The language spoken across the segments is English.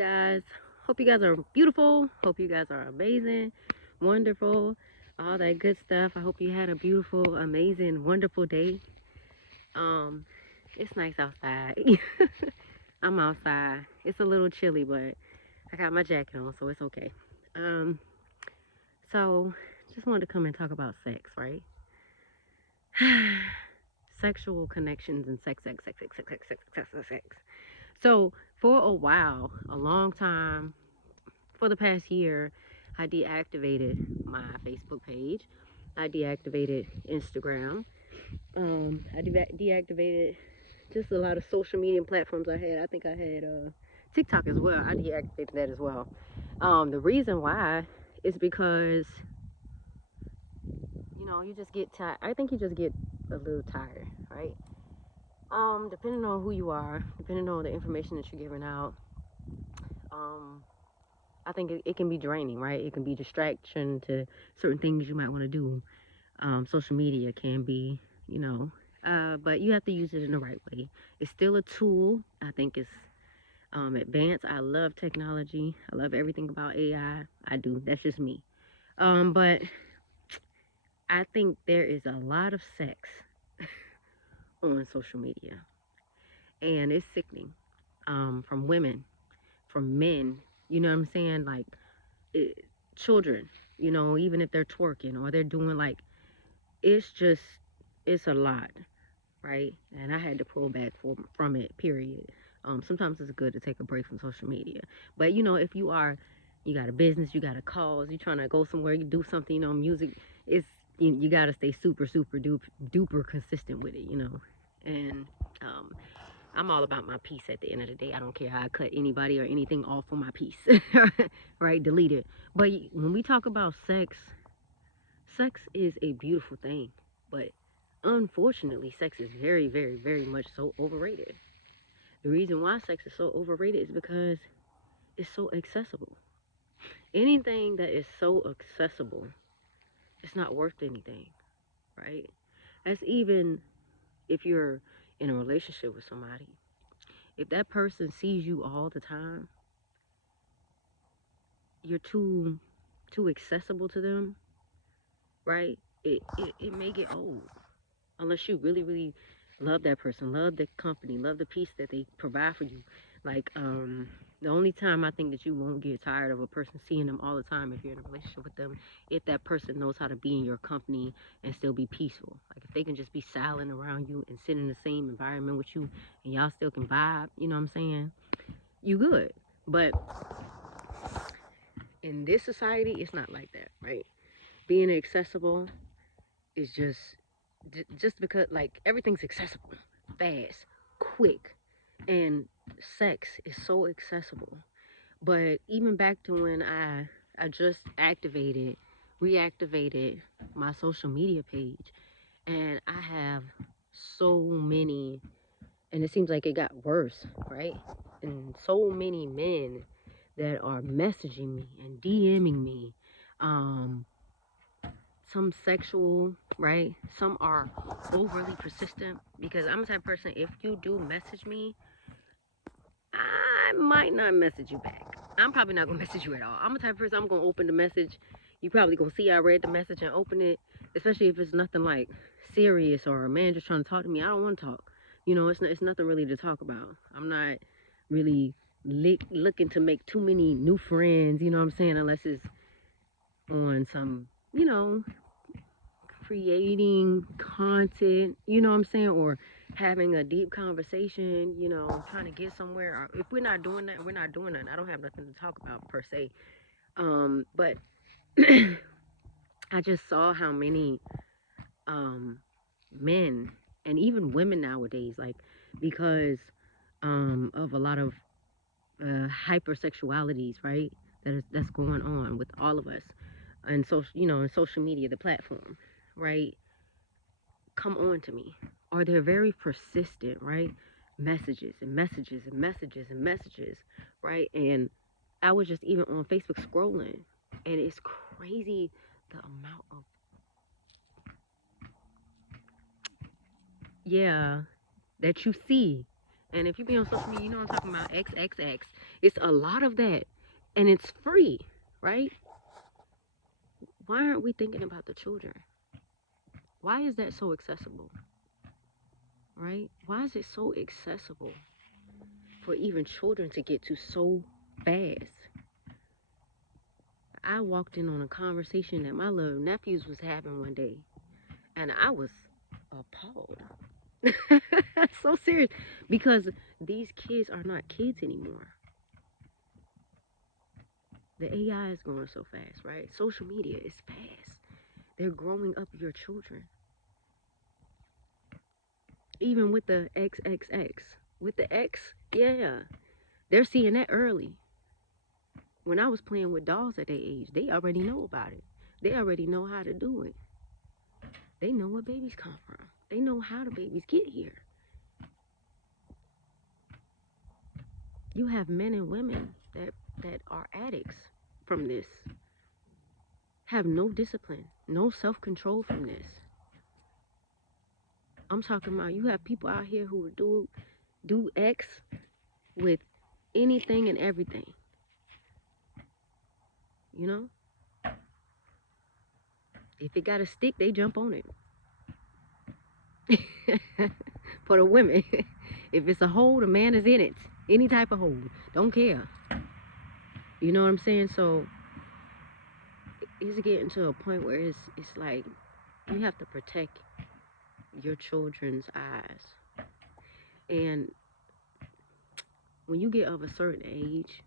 Guys, hope you guys are beautiful. Hope you guys are amazing, wonderful, all that good stuff. I hope you had a beautiful, amazing, wonderful day. Um, it's nice outside. I'm outside. It's a little chilly, but I got my jacket on, so it's okay. Um, so just wanted to come and talk about sex, right? Sexual connections and sex. So for a while, a long time, for the past year, I deactivated my Facebook page. I deactivated Instagram. I deactivated just a lot of social media platforms I had. I think I had TikTok as well. I deactivated that as well. The reason why is because you just get tired. I think you just get a little tired, right? Depending on who you are, depending on the information that you're giving out, um, I think it can be draining, right? It can be distraction to certain things you might want to do. Social media can be, you know, but you have to use it in the right way. It's still a tool. I think it's advanced. I love technology. I love everything about AI. I do. That's just me. But I think there is a lot of sex on social media, and it's sickening. From women, from men. You know what I'm saying? Like it, children. Even if they're twerking or they're doing like, it's just, it's a lot, right? And I had to pull back from it, period. Sometimes it's good to take a break from social media. But if you got a business, you got a cause, you're trying to go somewhere, you do something, music, it's, you got to stay super, super duper consistent with it. And um, I'm all about my peace at the end of the day. I don't care how I cut anybody or anything off for my peace, right? Delete it. But when we talk about sex, sex is a beautiful thing. But unfortunately, sex is very, very, very much so overrated. The reason why sex is so overrated is because it's so accessible. Anything that is so accessible, it's not worth anything, right? That's even if you're in a relationship with somebody. If that person sees you all the time, you're too accessible to them, right? It may get old unless you really, really love that person, love the company, love the peace that they provide for you. Like, the only time I think that you won't get tired of a person seeing them all the time if you're in a relationship with them, if that person knows how to be in your company and still be peaceful. Like if they can just be silent around you and sit in the same environment with you and y'all still can vibe, you know what I'm saying? You good. But in this society, it's not like that, right? Being accessible is just because like everything's accessible, fast, quick, and sex is so accessible. But even back to when I just reactivated my social media page, and I have so many, and it seems like it got worse, right? And so many men that are messaging me and DMing me, um, some sexual, right? Some are overly persistent because I'm the type of person, if you do message me, I might not message you back. I'm probably not gonna message you at all. I'm the type of person, I'm gonna open the message. You probably gonna see I read the message and open it, especially if it's nothing like serious or a man just trying to talk to me. I don't want to talk. It's nothing really to talk about. I'm not really looking to make too many new friends. You know what I'm saying? Unless it's on some, creating content, you know what I'm saying, or having a deep conversation, trying to get somewhere. Or if we're not doing that, we're not doing that. I don't have nothing to talk about per se. But I just saw how many men and even women nowadays, like because of a lot of hypersexualities, right? That's going on with all of us, and so in social media, the platform, right? Come on to me, or they're very persistent, right? Messages and messages and messages and messages, right? And I was just even on Facebook scrolling, and it's crazy the amount of, yeah, that you see. And if you be on social media, you know what I'm talking about, XXX. It's a lot of that. And it's free, right? Why aren't we thinking about the children? Why is that so accessible, right? Why is it so accessible for even children to get to so fast? I walked in on a conversation that my little nephews was having one day, and I was appalled. So serious, because these kids are not kids anymore. The AI is going so fast, right? Social media is fast. They're growing up your children. Even with the XXX, with the X, yeah, they're seeing that early. When I was playing with dolls at their age, they already know about it. They already know how to do it. They know where babies come from. They know how the babies get here. You have men and women that are addicts from this, have no discipline, no self-control from this. I'm talking about, you have people out here who do X with anything and everything. You know? If it got a stick, they jump on it. For the women. If it's a hole, the man is in it. Any type of hole. Don't care. You know what I'm saying? So it's getting to a point where it's like you have to protect your children's eyes. And when you get of a certain age,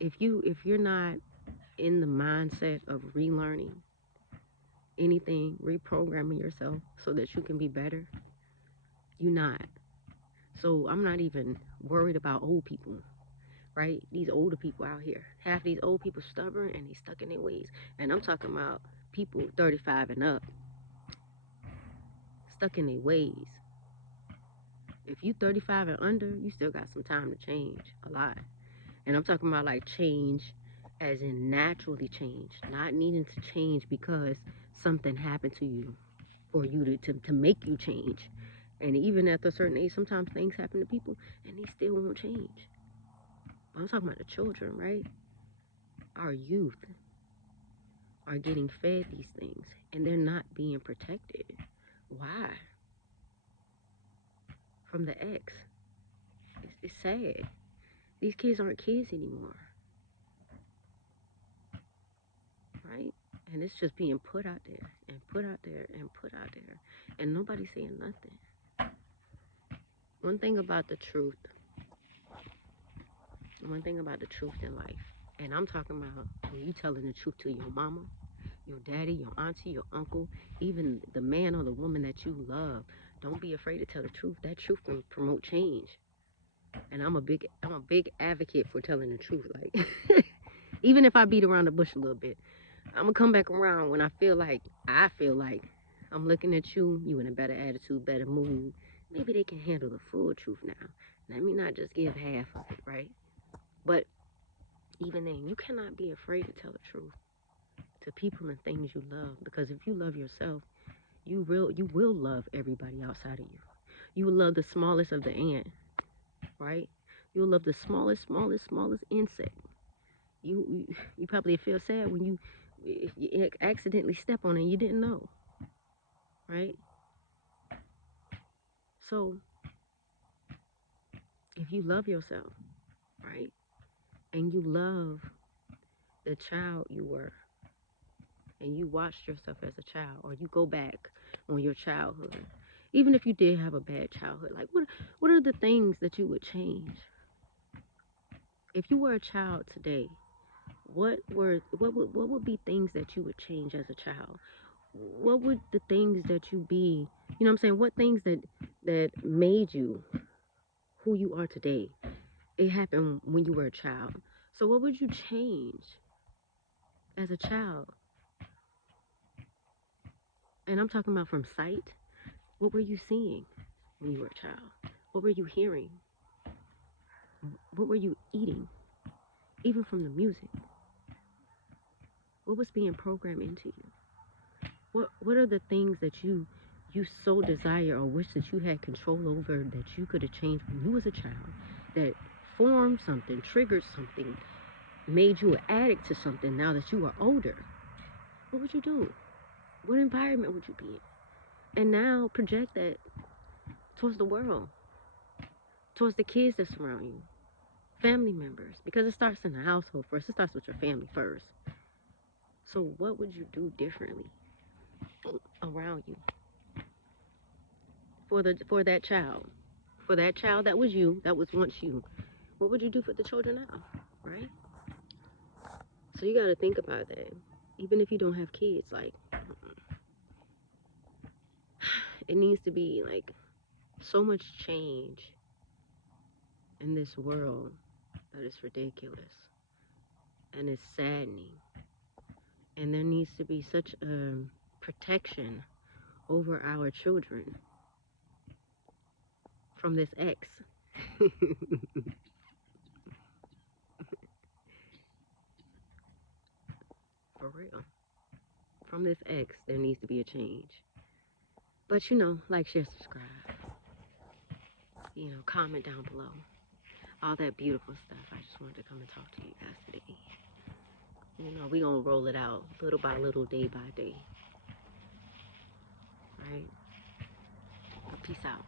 if you're not in the mindset of relearning anything, reprogramming yourself so that you can be better, you're not. So I'm not even worried about old people, right? These older people out here. Half these old people stubborn and they stuck in their ways. And I'm talking about people 35 and up, stuck in their ways. If you 35 and under, you still got some time to change a lot. And I'm talking about like change as in naturally change, not needing to change because something happened to you for you to make you change. And even at a certain age, sometimes things happen to people and they still won't change. But I'm talking about the children, right? Our youth are getting fed these things and they're not being protected. Why? From the X. It's sad. These kids aren't kids anymore, right? And it's just being put out there and put out there and put out there, and nobody's saying nothing. One thing about the truth in life, and I'm talking about when you telling the truth to your mama, your daddy, your auntie, your uncle, even the man or the woman that you love, don't be afraid to tell the truth. That truth can promote change. And I'm a big advocate for telling the truth. Like, even if I beat around the bush a little bit, I'm gonna come back around when I feel like I'm looking at you in a better attitude, better mood. Maybe they can handle the full truth now. Let me not just give half of it, right? But even then, you cannot be afraid to tell the truth to people and things you love. Because if you love yourself, you will love everybody outside of you. You will love the smallest of the ant, right? You'll love the smallest insect. You probably feel sad when if you accidentally step on it and you didn't know, right? So if you love yourself, right, and you love the child you were, and you watched yourself as a child, or you go back on your childhood, even if you did have a bad childhood, like what are the things that you would change? If you were a child today, what would be things that you would change as a child? What would the things that you be, you know what I'm saying? What things that made you who you are today? It happened when you were a child. So what would you change as a child? And I'm talking about from sight. What were you seeing when you were a child? What were you hearing? What were you eating? Even from the music. What was being programmed into you? What are the things that you you so desire or wish that you had control over, that you could have changed when you was a child, that formed something, triggered something, made you an addict to something now that you are older, what would you do? What environment would you be in? And now project that towards the world, towards the kids that surround you, family members, because it starts in the household first. It starts with your family first. So what would you do differently around you for that child? For that child that was you, that was once you. What would you do for the children now? Right? So you gotta think about that. Even if you don't have kids, like it needs to be like so much change in this world that is ridiculous and it's saddening. And there needs to be such a protection over our children from this X. For real. From this X, there needs to be a change. But like, share, subscribe. Comment down below. All that beautiful stuff. I just wanted to come and talk to you guys today. We gonna roll it out little by little, day by day. Right? Peace out.